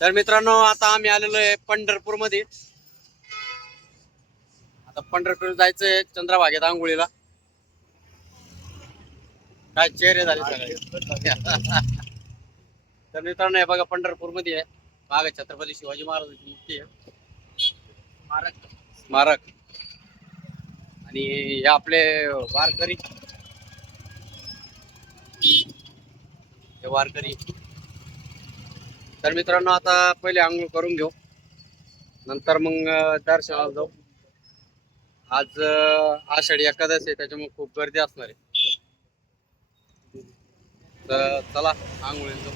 तर मित्रांनो आता आम्ही आलेलो आहे पंढरपूर मध्ये. आता पंढरपूर जायचंय चंद्रभागेत आंघोळीला. काय चेहरे झाले सगळे. तर मित्रांनो हे बघा पंढरपूर मध्ये आहे. मागे छत्रपती शिवाजी महाराजांची मूर्ती आहे, स्मारक. आणि हे आपले वारकरी, हे वारकरी. तर मित्रांनो आता पहिले आंघोळ करून घेऊ, नंतर मग दर्शनाला जाऊ. आज आषाढी एकादश आहे, त्याच्यामुळे खूप गर्दी असणार आहे. तर चला आंघोळीला जाऊ.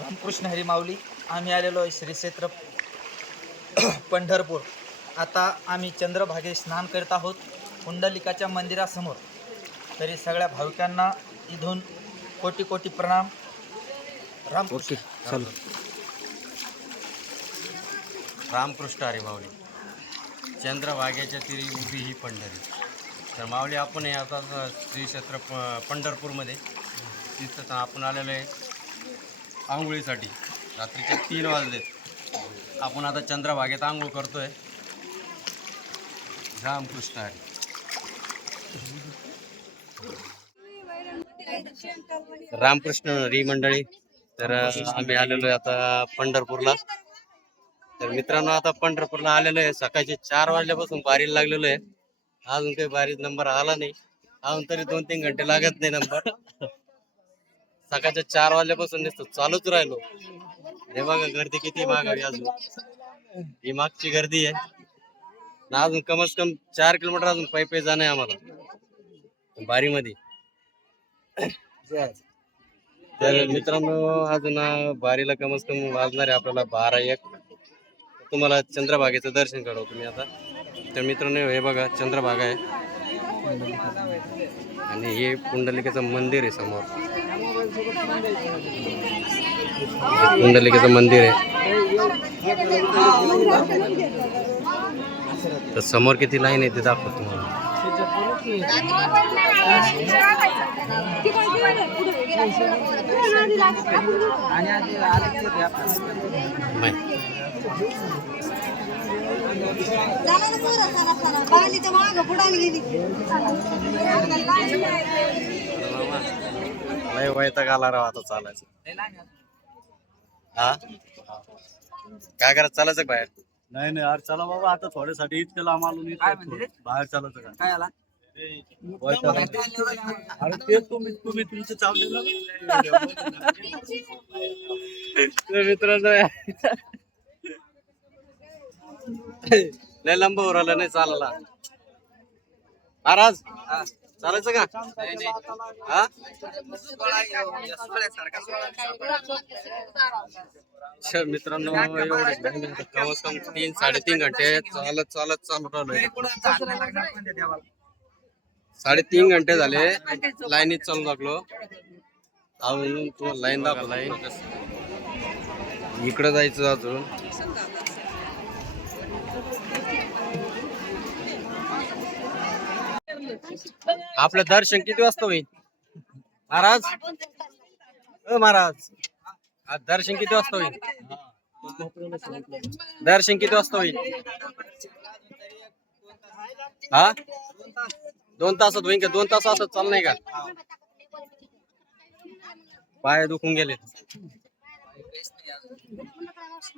रामकृष्ण हरी माऊली. आम्ही आलेलो आहे श्री क्षेत्र पंढरपूर. आता आम्ही चंद्रभागे स्नान करत आहोत पुंडलिकाच्या मंदिरासमोर. तरी सगळ्या भाविकांना इथून कोटी कोटी प्रणाम. रामकृष्ण. रामकृष्ण हरी माऊली. चंद्रभागेच्या तीरी उभी ही पंढरी. तर माऊली आपण हे आता श्री क्षेत्र पंढरपूरमध्ये, तिथं आपण आलेलो आहे आंघोळीसाठी. रात्रीचे 3 वाजलेत. आपण आता चंद्रभागेत आंघोळ करतोय. रामकृष्ण हरी. रामकृष्ण हरी मंडळी. तर आम्ही आलेलो आहे आता पंढरपूरला. तर मित्रांनो आता पंढरपूरला आलेलो आहे. सकाळचे 4 वाजल्यापासून बारीला लागलेलो आहे. अजून काही बारीत नंबर आला नाही. अजून तरी 2-3 घंटे लागत नाही नंबर. सकाळच्या 4 वाजल्यापासून नुसतं चालूच राहिलो. हे बघा गर्दी किती मागावी. अजून ही मागची गर्दी आहे ना. अजून कमस कम 4 किलोमीटर अजून पायी जाणं आहे आम्हाला बारीमध्ये. तर मित्रांनो अजून बारीला कमस कम वाजणार आहे आपल्याला 12-1. तुम्हाला चंद्रभागेचं दर्शन घडवतो मी आता. तर मित्रांनो हे बघा चंद्रभागा आहे आणि हे पुंडलिकेचं मंदिर आहे समोर. पुंडलिकेचं मंदिर आहे. तर समोर किती लाईन आहे ते दाखवतो तुम्हाला. लय वैताग आला राव आता चालायचं. हा काय करत चालायचं बाहेर? नाही नाही यार चला बाबा आता थोड्यासाठी इतकं लांब आलो नाही. बाहेर चालायचं का काय आला? अरे ते तुम्ही तुमचं चालू मित्रांनो लय लांब उराला नाही चालायला. महाराज चालायचं का? हा मित्रांनो एवढे कमस कम 3-3.5 घंटे चालत चालू राहिलोय. 3.5 घंटे झाले लाईनीत चालू लागलो. अजून तुम्हाला लाईन दाखव. लाईन इकडे जायचं अजून. आपलं दर्शन किती वाजता होईल महाराज? महाराज आज दर्शन किती वाजता होईल? दर्शन किती वाजता होईल? हा 2 तासात होईल का? 2 तास असत चाल नाही का? पाय दुखून गेले.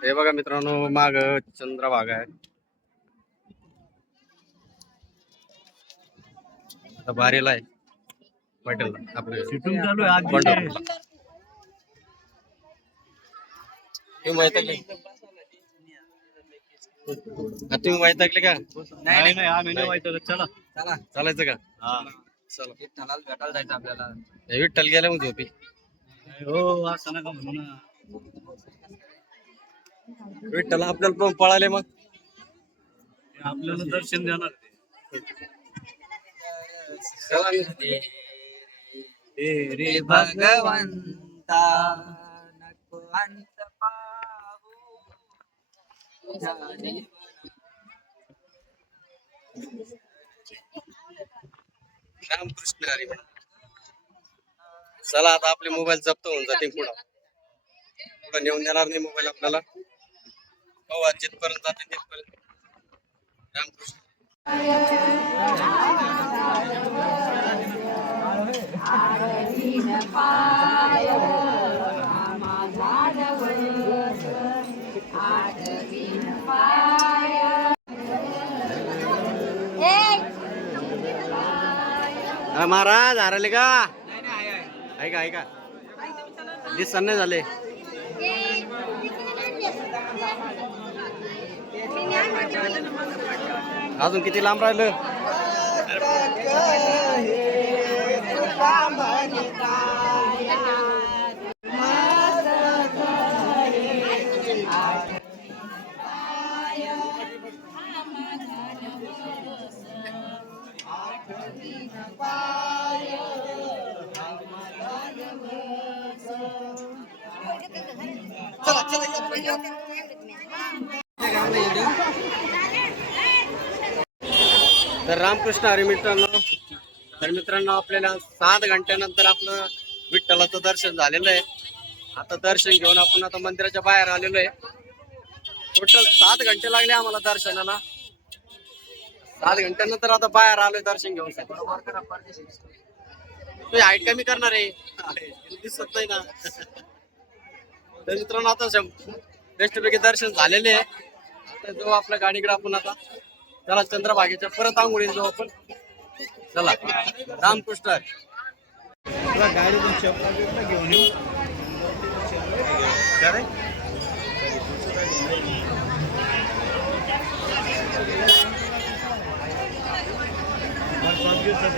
हे बघा मित्रांनो माग चंद्रभागा आहे. आता बारीला आहे पटेलला आपल्या चालू आहे पंढरपूरला. तुम्ही वैतागले का? नाही नाही आम्ही नाही वाईट चला चालायचं का? हा चला विठ्ठलाला भेटायला जायचं आपल्याला. हे विठ्ठल गेल्या मग झोपी. हो असं नका म्हणू ना. विठ्ठल आपल्याला पण पळाले मग. आपल्याला दर्शन देणार ते. चला रे भगवंता नको अंत पाहू तुझ्या जीवनात. रामकृष्ण हरी. चला आता आपले मोबाईल जप्त होऊन जाते पुढं नेऊन देणार नाही मोबाईल आपल्याला. हो जिथपर्यंत जाते तिथपर्यंत. रामकृष्ण. महाराज हरले का? ऐका ऐका दिसन नाही झाले. अजून किती लांब राहिलं? तर रामकृष्ण हरी मित्रांनो आपल्याला 7 घंट्यानंतर आपलं विठ्ठलाचं दर्शन झालेलं आहे. आता दर्शन घेऊन आपण आता मंदिराच्या बाहेर आलेलो आहे. टोटल 7 घंटे लागले आम्हाला दर्शनाला. 7 घंट्यानंतर आता बाहेर आलोय दर्शन घेऊन. तू हाईट कमी करणार आहे दिसत नाही ना. तर मित्रांनो आता बेस्टपैकी दर्शन झालेले आहे. आता जाऊ आपल्या गाडीकडे आपण आता. चला चंद्रभागेच्या परत आंघोळी जाऊ आपण. चला रामकृष्ण. गाडीतून शब्द घेऊन येऊ.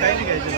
काही नाही घ्यायचं.